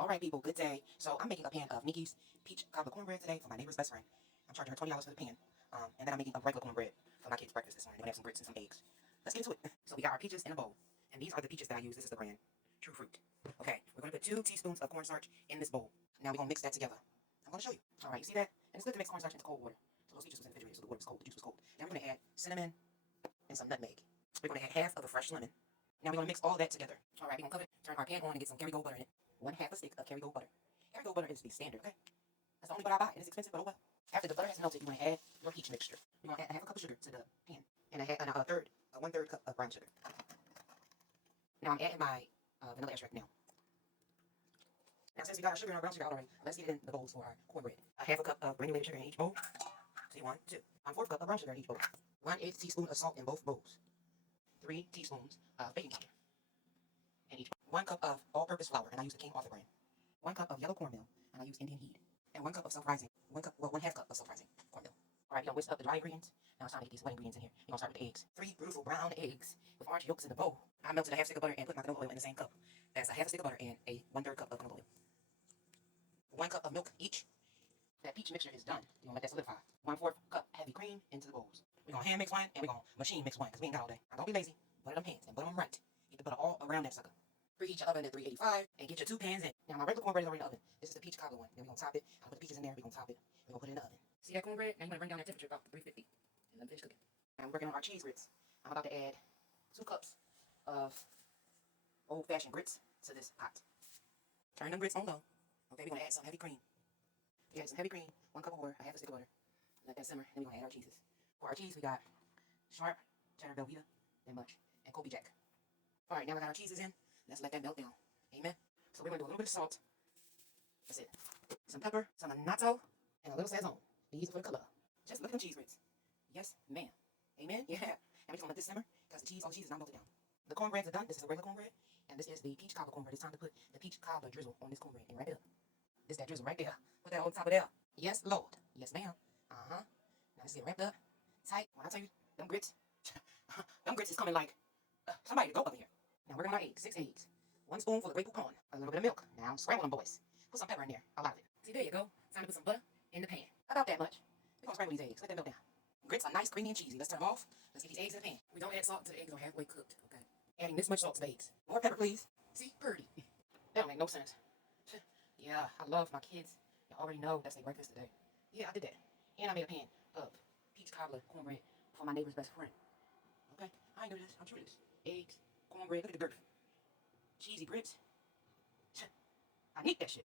Alright people, good day. So I'm making a pan of Neekie's peach cobbler cornbread today for my neighbor's best friend. I'm charging her $20 for the pan. And then I'm making a regular cornbread for my kids' breakfast this morning. They're gonna have some grits and some eggs. Let's get into it. So we got our peaches in a bowl. And these are the peaches that I use. This is the brand True Fruit. Okay, we're gonna put 2 teaspoons of cornstarch in this bowl. Now we're gonna mix that together. I'm gonna show you. Alright, you see that? And it's good to mix cornstarch into cold water. So those peaches was in the refrigerator, so the water was cold, the juice was cold. Now we're gonna add cinnamon and some nutmeg. We're gonna add half of a fresh lemon. Now we're gonna mix all that together. Alright, we're gonna cover it, turn our pan on and get some Kerrygold butter in it. 1/2 a stick of Kerrygold butter. Kerrygold butter is the standard, okay? That's the only butter I buy, and it's expensive, but oh well. After the butter has melted, you want to add your peach mixture. You're going to add 1/2 cup of sugar to the pan, and 1/3 cup of brown sugar. Now I'm adding my vanilla extract now. Now since we got our sugar and our brown sugar out already, let's get it in the bowls for our cornbread. 1/2 cup of granulated sugar in each bowl. See, 1, 2. 1/4 cup of brown sugar in each bowl. 1/8 teaspoon of salt in both bowls. 3 teaspoons of baking powder in each bowl. 1 cup of all-purpose flour, and I use the King Arthur brand. 1 cup of yellow cornmeal, and I use Indian Heat. And 1 cup of self-rising. 1/2 cup of self-rising cornmeal. Alright, we're going to whisk up the dry ingredients. Now it's time to get these wet ingredients in here. We're going to start with the eggs. 3 beautiful brown eggs with orange yolks in the bowl. I melted a 1/2 stick of butter and put my canola oil in the same cup. That's a 1/2 stick of butter and a 1/3 cup of canola oil. 1 cup of milk each. That peach mixture is done. You're going to let that solidify. 1/4 cup heavy cream into the bowls. We're going to hand mix one and we're going to machine mix one because we ain't got all day. Now don't be lazy. Butter them pans and butter them right. Get the butter all around that sucker. Preheat your oven at 385 and get your 2 pans in. Now my regular cornbread is already in the oven. This is the peach cobbler one. Then we're going to top it. I'll put the peaches in there. We're going to top it. We're going to put it in the oven. See that cornbread? Now you're going to bring down that temperature about 350. And let them finish cooking. Now we're working on our cheese grits. I'm about to add 2 cups of old-fashioned grits to this pot. Turn them grits on low. Okay, we're going to add some heavy cream. We add some heavy cream, 1 cup of water, 1/2 stick of butter. Let that simmer. Then we're going to add our cheeses. For our cheese, we got sharp cheddar Velveeta, and much, and Kobe Jack. Alright, now we got our cheeses in. Let's let that melt down. Amen. So we're going to do a little bit of salt. That's it. Some pepper, some annatto, and a little sazon. These are for the color. Just look at them cheese grits. Yes, ma'am. Amen. Yeah. And we're just going to let this simmer because all the cheese is not melted down. The cornbreads are done. This is a regular cornbread. And this is the peach cobbler cornbread. It's time to put the peach cobbler drizzle on this cornbread. And right there. This that drizzle right there. Put that on top of there. Yes, Lord. Yes, ma'am. Uh-huh. Now let's get wrapped up tight. When I tell you, them grits, them grits is coming like somebody to go up here. Now we're going to make 6 eggs. 1 spoonful of Grey Poupon. A little bit of milk. Now scramble them, boys. Put some pepper in there. A lot of it. See, there you go. Time to put some butter in the pan. About that much. We're going to scramble these eggs. Let that milk down. Grits are nice, creamy, and cheesy. Let's turn them off. Let's get these eggs in the pan. We don't add salt until the eggs are halfway cooked. Okay. Adding this much salt to the eggs. More pepper, please. See? Purdy. That don't make no sense. Yeah, I love my kids. You already know that's their breakfast today. Yeah, I did that. And I made a pan of peach cobbler cornbread for my neighbor's best friend. Okay? I ain't do this. I'm true to this. Eggs, cornbread. Look at the girth. Cheesy grits. I need that shit.